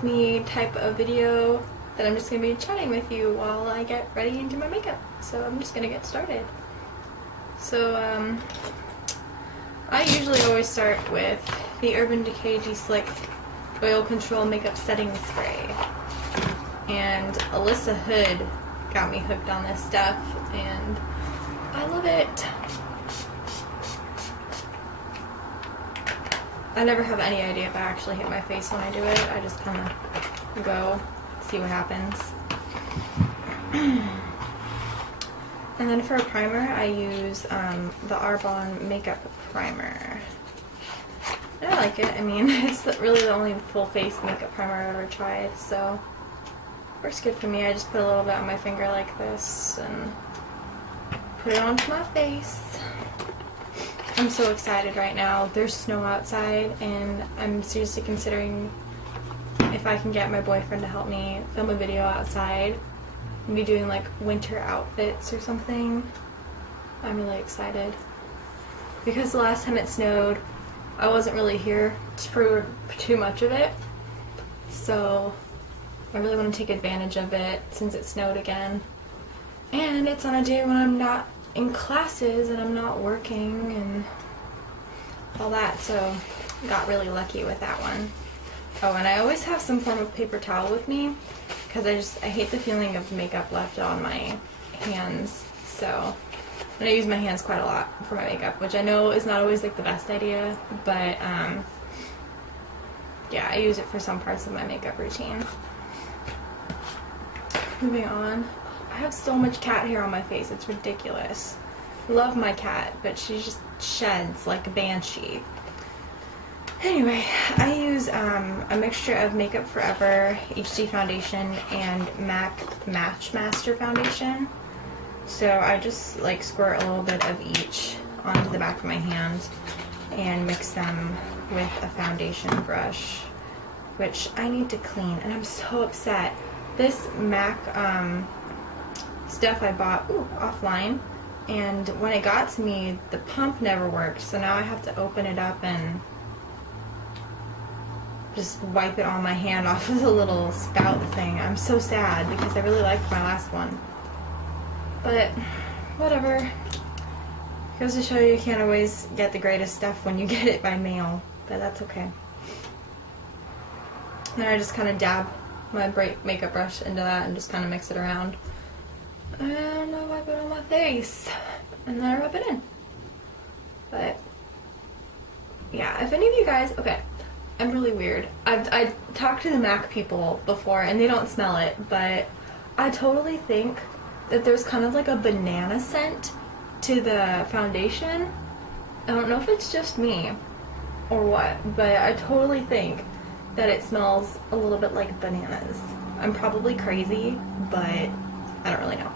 with me type of video that I'm just going to be chatting with you while I get ready and do my makeup. So I'm just going to get started. So I usually always start with the Urban Decay De-Slick Oil Control Makeup Setting Spray. And Alyssa Hood got me hooked on this stuff and I love it. I never have any idea if I actually hit my face when I do it. I just kind of go, see what happens. And then for a primer, I use the Arbonne Makeup Primer. And I like it. I mean, it's really the only full face makeup primer I've ever tried, so works good for me. I just put a little bit on my finger like this and put it onto my face. I'm so excited right now. There's snow outside and I'm seriously considering if I can get my boyfriend to help me film a video outside and be doing like winter outfits or something. I'm really excited. Because the last time it snowed, I wasn't really here for too much of it. So I really want to take advantage of it since it snowed again. And it's on a day when I'm not in classes and I'm not working and all that, so got really lucky with that one. Oh, and I always have some form of paper towel with me because I hate the feeling of makeup left on my hands, so and I use my hands quite a lot for my makeup, which I know is not always like the best idea, but yeah, I use it for some parts of my makeup routine. Moving on. I have so much cat hair on my face, it's ridiculous. Love my cat, but she just sheds like a banshee. Anyway, I use a mixture of Makeup Forever HD foundation and MAC Match Master foundation. So I just like squirt a little bit of each onto the back of my hand and mix them with a foundation brush, which I need to clean, and I'm so upset. This MAC stuff I bought offline, and when it got to me the pump never worked, so now I have to open it up and just wipe it on my hand off of the little spout thing. I'm so sad because I really liked my last one, but whatever. Goes to show you can't always get the greatest stuff when you get it by mail, but that's okay. Then I just kind of dab my bright makeup brush into that and just kind of mix it around. And I wipe it on my face, and then I rub it in. But yeah, if any of you guys, okay, I'm really weird. I talked to the MAC people before, and they don't smell it, but I totally think that there's kind of like a banana scent to the foundation. I don't know if it's just me or what, but I totally think that it smells a little bit like bananas. I'm probably crazy, but I don't really know.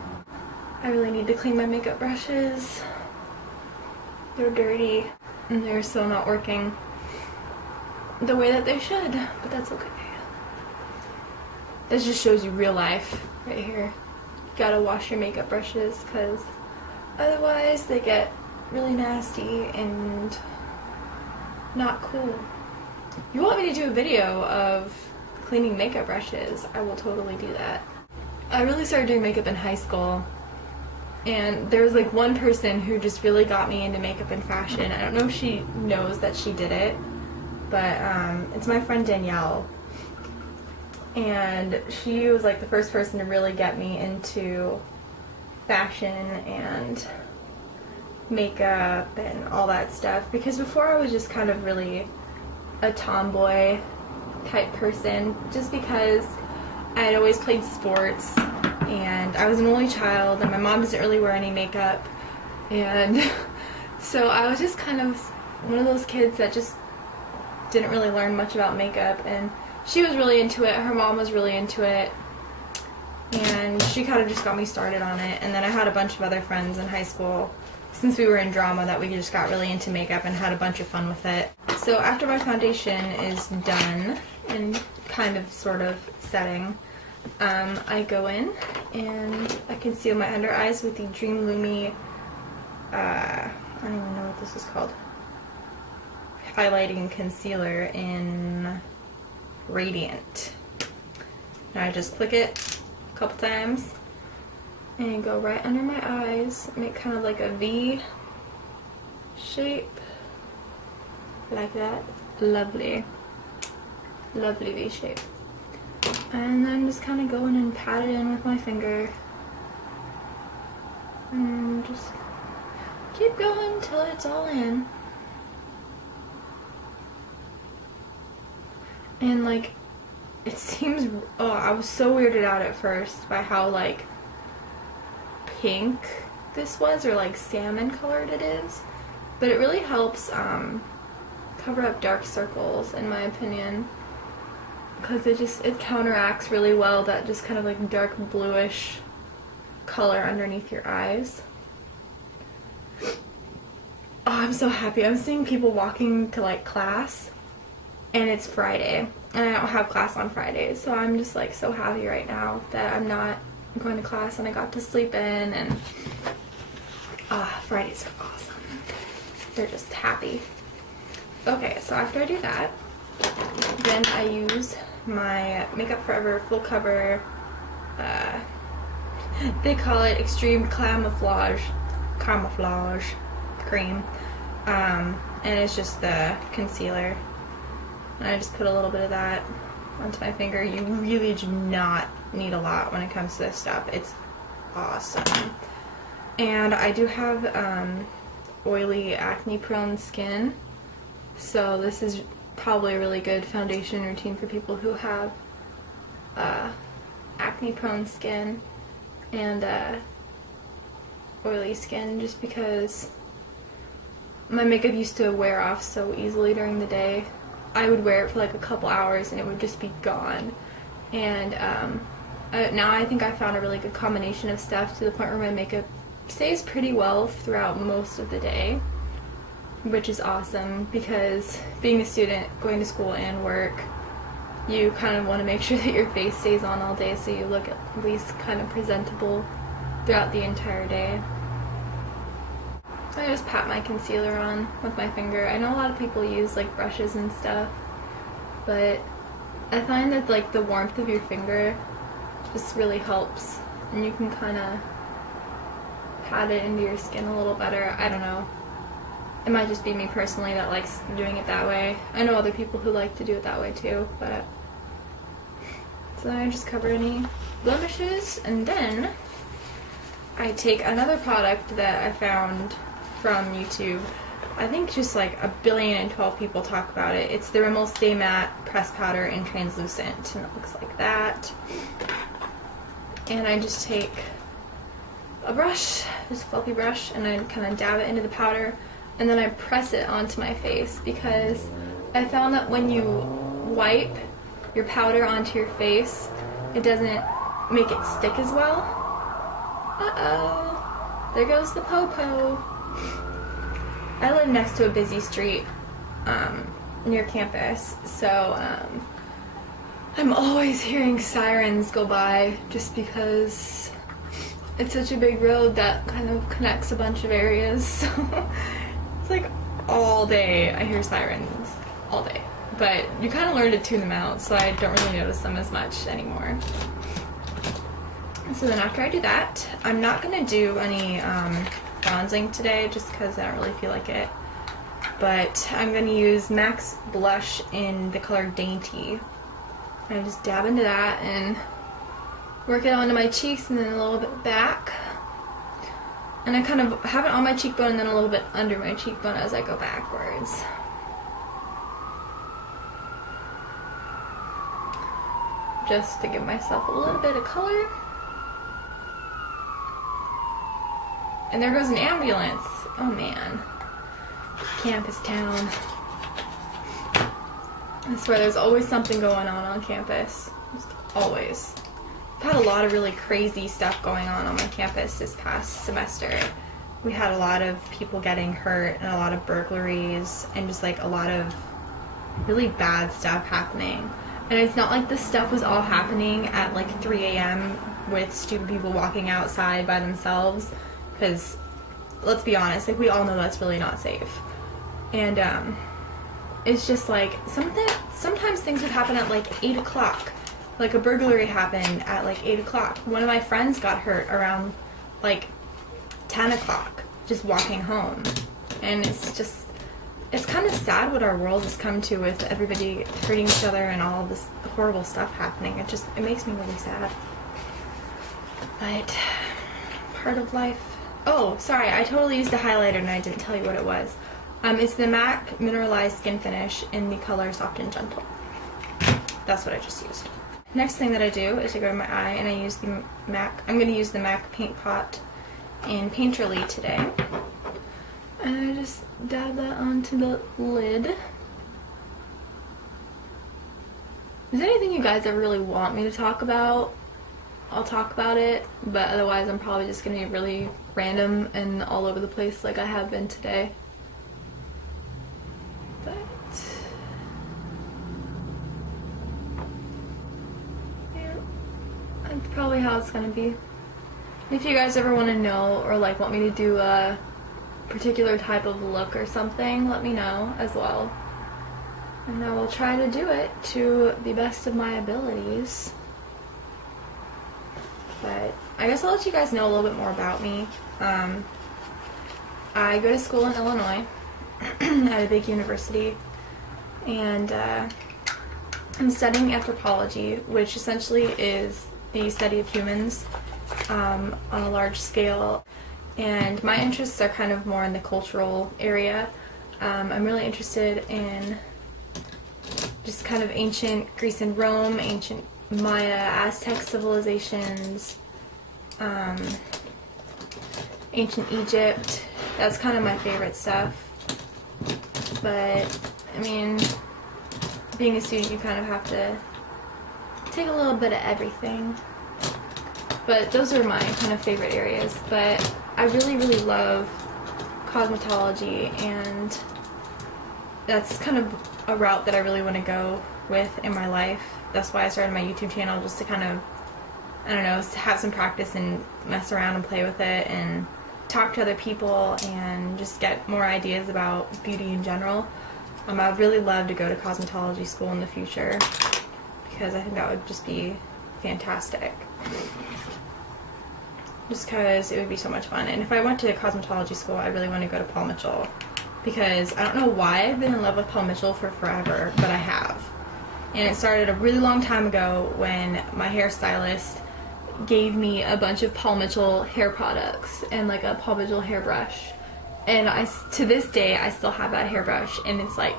I really need to clean my makeup brushes. They're dirty and they're still not working the way that they should, but that's okay. This just shows you real life right here. You gotta wash your makeup brushes because otherwise they get really nasty and not cool. You want me to do a video of cleaning makeup brushes, I will totally do that. I really started doing makeup in high school, and there was like one person who just really got me into makeup and fashion. I don't know if she knows that she did it, but it's my friend Danielle, and she was like the first person to really get me into fashion and makeup and all that stuff, because before I was just kind of really a tomboy type person, just because I had always played sports and I was an only child and my mom doesn't really wear any makeup, and so I was just kind of one of those kids that just didn't really learn much about makeup, and she was really into it, her mom was really into it, and she kind of just got me started on it. And then I had a bunch of other friends in high school, since we were in drama, that we just got really into makeup and had a bunch of fun with it. So after my foundation is done and kind of sort of setting, I go in and I conceal my under eyes with the Dream Lumi, I don't even know what this is called, highlighting concealer in Radiant. And I just click it a couple times and go right under my eyes, make kind of like a V shape, like that. Lovely. Lovely V shape. And then just kind of go in and pat it in with my finger. And just keep going till it's all in. And like, it seems, oh, I was so weirded out at first by how like pink this was, or like salmon colored it is. But it really helps cover up dark circles, in my opinion, because it counteracts really well that just kind of like dark bluish color underneath your eyes. Oh, I'm so happy. I'm seeing people walking to like class, and it's Friday, and I don't have class on Fridays, so I'm just like so happy right now that I'm not going to class and I got to sleep in, and Fridays are awesome. They're just happy. Okay, so after I do that, then I use my Makeup Forever Full Cover, they call it Extreme Camouflage Cream, and it's just the concealer, and I just put a little bit of that onto my finger. You really do not need a lot when it comes to this stuff. It's awesome. And I do have oily, acne-prone skin, so this is probably a really good foundation routine for people who have acne-prone skin and oily skin, just because my makeup used to wear off so easily during the day. I would wear it for like a couple hours and it would just be gone. And now I think I found a really good combination of stuff to the point where my makeup stays pretty well throughout most of the day, which is awesome, because being a student, going to school and work, you kind of want to make sure that your face stays on all day so you look at least kind of presentable throughout the entire day. I just pat my concealer on with my finger. I know a lot of people use like brushes and stuff, but I find that like the warmth of your finger just really helps, and you can kind of pat it into your skin a little better. I don't know. It might just be me personally that likes doing it that way. I know other people who like to do it that way too, but so then I just cover any blemishes, and then I take another product that I found from YouTube. I think just like 1,012 people talk about it. It's the Rimmel Stay Matte Press Powder in Translucent, and it looks like that. And I just take a brush, just a fluffy brush, and I kind of dab it into the powder, and then I press it onto my face, because I found that when you wipe your powder onto your face, it doesn't make it stick as well. Uh-oh, there goes the po-po. I live next to a busy street near campus, so I'm always hearing sirens go by, just because it's such a big road that kind of connects a bunch of areas. So it's like all day I hear sirens, all day. But you kind of learn to tune them out, so I don't really notice them as much anymore. So then after I do that, I'm not going to do any bronzing today, just because I don't really feel like it. But I'm going to use MAC's blush in the color Dainty. I just dab into that and work it onto my cheeks and then a little bit back. And I kind of have it on my cheekbone and then a little bit under my cheekbone as I go backwards. Just to give myself a little bit of color. And there goes an ambulance. Oh man. Campus town. I swear there's always something going on campus. Just always. I've had a lot of really crazy stuff going on my campus this past semester. We had a lot of people getting hurt and a lot of burglaries and just like a lot of really bad stuff happening. And it's not like this stuff was all happening at like 3 a.m. with stupid people walking outside by themselves, because let's be honest, like we all know that's really not safe. And it's just like sometimes things would happen at like 8 o'clock Like a burglary happened at like 8 o'clock. One of my friends got hurt around like 10 o'clock just walking home. And it's kind of sad what our world has come to with everybody hurting each other and all of this horrible stuff happening. It makes me really sad. But part of life. Oh, sorry, I totally used a highlighter and I didn't tell you what it was. It's the MAC Mineralized Skin Finish in the color Soft and Gentle. That's what I just used. Next thing that I do is I go to my eye and I use the MAC. I'm going to use the MAC Paint Pot in Painterly today. And I just dab that onto the lid. Is there anything you guys ever really want me to talk about? I'll talk about it, but otherwise I'm probably just going to be really random and all over the place like I have been today. But yeah, that's probably how it's going to be. If you guys ever want to know or like want me to do a particular type of look or something, let me know as well. And I will try to do it to the best of my abilities. But I guess I'll let you guys know a little bit more about me. I go to school in Illinois at a big university, and I'm studying anthropology, which essentially is the study of humans on a large scale. And my interests are kind of more in the cultural area. I'm really interested in just kind of ancient Greece and Rome, ancient Maya, Aztec civilizations, ancient Egypt. That's kind of my favorite stuff. But, I mean, being a student, you kind of have to take a little bit of everything. But those are my kind of favorite areas. But I really, really love cosmetology, and that's kind of a route that I really want to go with in my life. That's why I started my YouTube channel, just to kind of, I don't know, have some practice and mess around and play with it and talk to other people and just get more ideas about beauty in general. I'd really love to go to cosmetology school in the future because I think that would just be fantastic. Just because it would be so much fun. And if I went to cosmetology school, I really want to go to Paul Mitchell, because I don't know why I've been in love with Paul Mitchell for forever, but I have. And it started a really long time ago when my hairstylist gave me a bunch of Paul Mitchell hair products and like a Paul Mitchell hairbrush. And to this day, I still have that hairbrush, and it's like,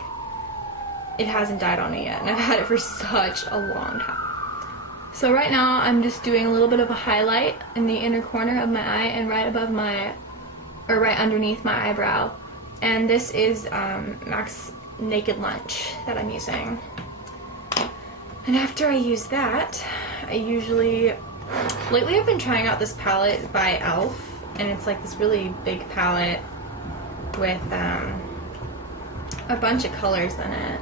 it hasn't died on me yet. And I've had it for such a long time. So right now, I'm just doing a little bit of a highlight in the inner corner of my eye and right above right underneath my eyebrow. And this is MAC's Naked Lunch that I'm using. And after I use that, lately I've been trying out this palette by e.l.f. And it's like this really big palette with a bunch of colors in it.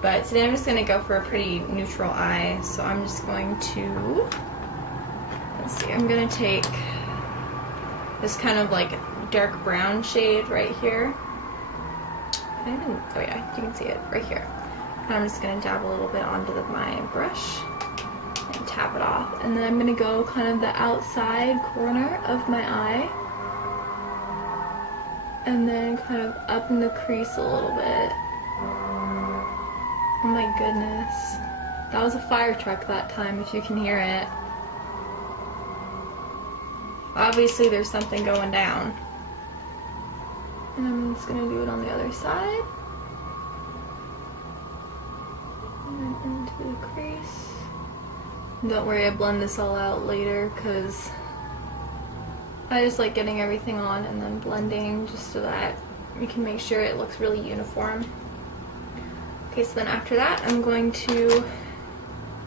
But today I'm just going to go for a pretty neutral eye. So I'm just going to, let's see, I'm going to take this kind of like dark brown shade right here. Oh yeah, you can see it right here. And I'm just going to dab a little bit onto my brush and tap it off. And then I'm going to go kind of the outside corner of my eye. And then kind of up in the crease a little bit. Oh my goodness. That was a fire truck that time, if you can hear it. Obviously there's something going down. And I'm just going to do it on the other side. And then into the crease. Don't worry, I blend this all out later because I just like getting everything on and then blending just so that we can make sure it looks really uniform. Okay, so then after that, I'm going to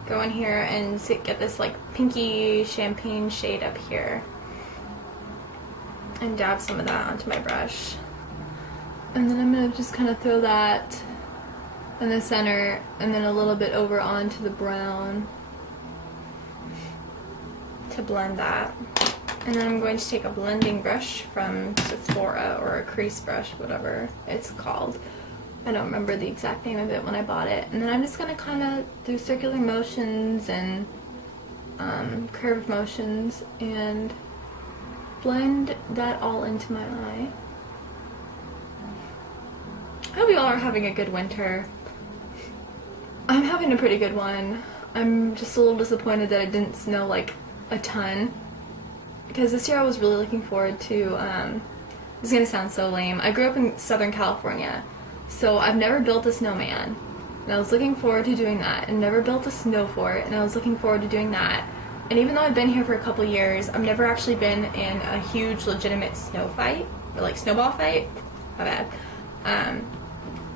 go in here and get this like pinky champagne shade up here and dab some of that onto my brush. And then I'm going to just kind of throw that in the center and then a little bit over onto the brown to blend that. And then I'm going to take a blending brush from Sephora, or a crease brush, whatever it's called. I don't remember the exact name of it when I bought it. And then I'm just gonna kind of do circular motions and curved motions and blend that all into my eye. I hope you all are having a good winter. I'm having a pretty good one. I'm just a little disappointed that it didn't snow like a ton, because this year I was really looking forward to, this is gonna sound so lame, I grew up in Southern California, so I've never built a snowman, and I was looking forward to doing that, and never built a snow fort, and I was looking forward to doing that. And even though I've been here for a couple years, I've never actually been in a huge legitimate snow fight, or like snowball fight, my bad.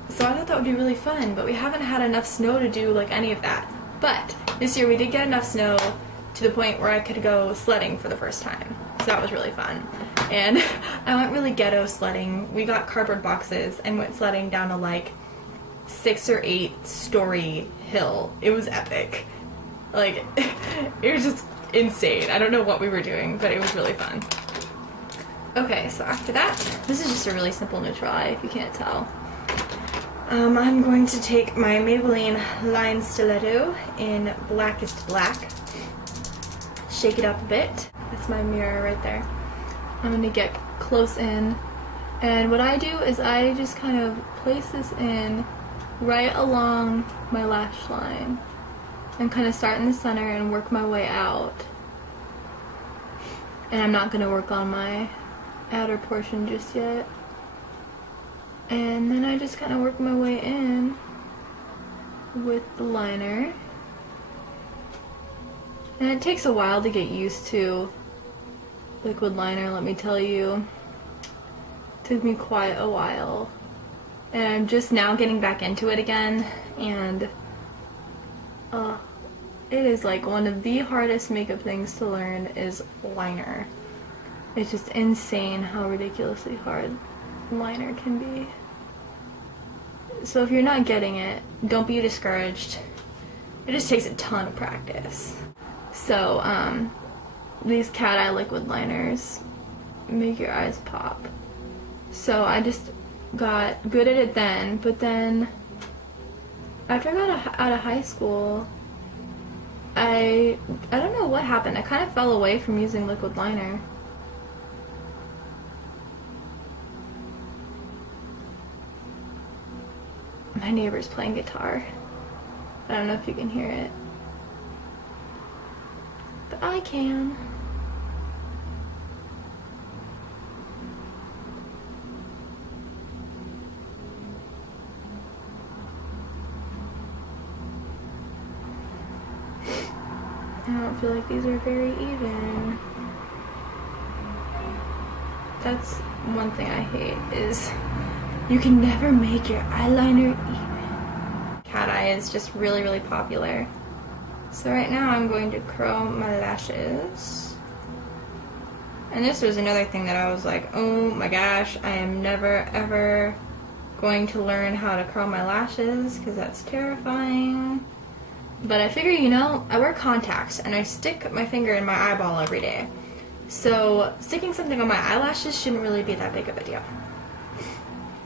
So I thought that would be really fun, but we haven't had enough snow to do like any of that. But this year we did get enough snow to the point where I could go sledding for the first time. So that was really fun. And I went really ghetto sledding. We got cardboard boxes and went sledding down a like 6 or 8 story hill. It was epic. Like, it was just insane. I don't know what we were doing, but it was really fun. Okay, so after that, this is just a really simple neutral eye, if you can't tell. I'm going to take my Maybelline Line Stiletto in Blackest Black. Shake it up a bit. That's my mirror right there. I'm going to get close in. And what I do is I just kind of place this in right along my lash line. And kind of start in the center and work my way out. And I'm not going to work on my outer portion just yet. And then I just kind of work my way in with the liner. And it takes a while to get used to liquid liner, let me tell you. It took me quite a while. And I'm just now getting back into it again, and it is like one of the hardest makeup things to learn is liner. It's just insane how ridiculously hard liner can be. So if you're not getting it, don't be discouraged. It just takes a ton of practice. So, these cat eye liquid liners make your eyes pop. So I just got good at it then, but then after I got out of high school, I don't know what happened. I kind of fell away from using liquid liner. My neighbor's playing guitar. I don't know if you can hear it, but I can. I don't feel like these are very even. That's one thing I hate, is you can never make your eyeliner even. Cat eye is just really, really popular. So right now I'm going to curl my lashes. And this was another thing that I was like, oh my gosh, I am never ever going to learn how to curl my lashes because that's terrifying. But I figure, you know, I wear contacts and I stick my finger in my eyeball every day. So sticking something on my eyelashes shouldn't really be that big of a deal.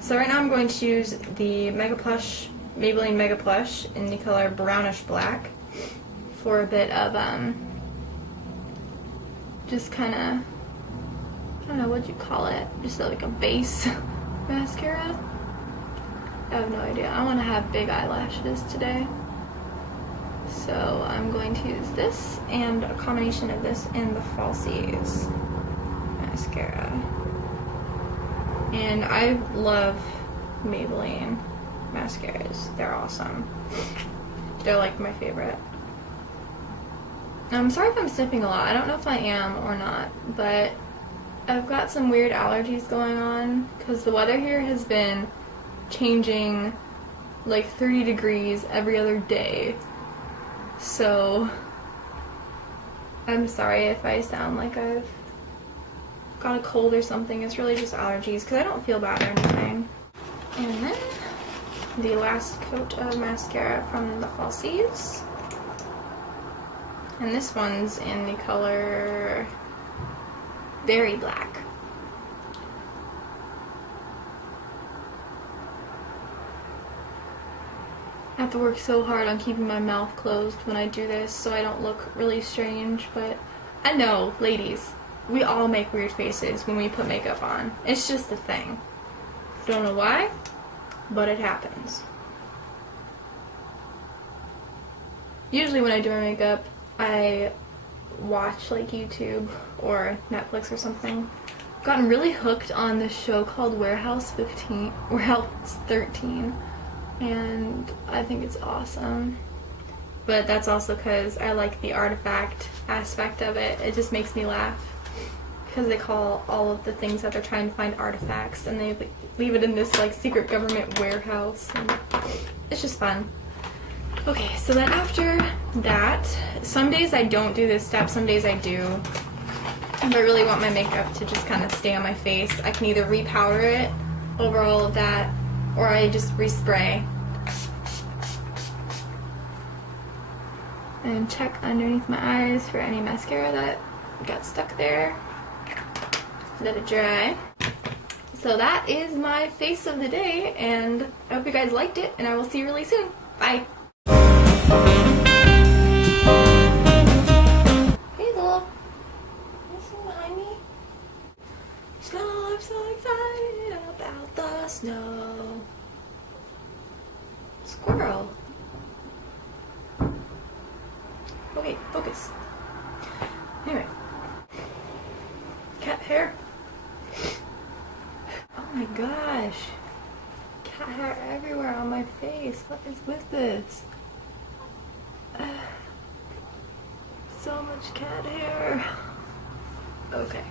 So right now I'm going to use the Maybelline Mega Plush in the color Brownish Black for a bit of, just kind of, I don't know what you call it, just like a base mascara. I have no idea. I want to have big eyelashes today. So I'm going to use this and a combination of this and the Falsies mascara. And I love Maybelline mascaras. They're awesome. They're like my favorite. I'm sorry if I'm sniffing a lot. I don't know if I am or not, but I've got some weird allergies going on because the weather here has been changing like 30 degrees every other day. So I'm sorry if I sound like I've got a cold or something. It's really just allergies because I don't feel bad or anything. And then the last coat of mascara from the Falsies. And this one's in the color Berry Black. have to work so hard on keeping my mouth closed when I do this so I don't look really strange, but I know, ladies, we all make weird faces when we put makeup on. It's just a thing. Don't know why, but it happens. Usually when I do my makeup, I watch like YouTube or Netflix or something. I've gotten really hooked on this show called Warehouse 13, and I think it's awesome. But that's also because I like the artifact aspect of it. It just makes me laugh because they call all of the things that they're trying to find artifacts, and they leave it in this like secret government warehouse, and it's just fun. Okay, so then after that, some days I don't do this step, some days I do. If I really want my makeup to just kind of stay on my face, I can either repowder it over all of that, or I just respray. And check underneath my eyes for any mascara that got stuck there. Let it dry. So that is my face of the day, and I hope you guys liked it, and I will see you really soon. Bye! Hazel, you see behind me? Snow, I'm so excited about the snow. Squirrel. Okay, focus. Anyway. Cat hair. Oh my gosh. Cat hair everywhere on my face. What is with this? So much cat hair. Okay.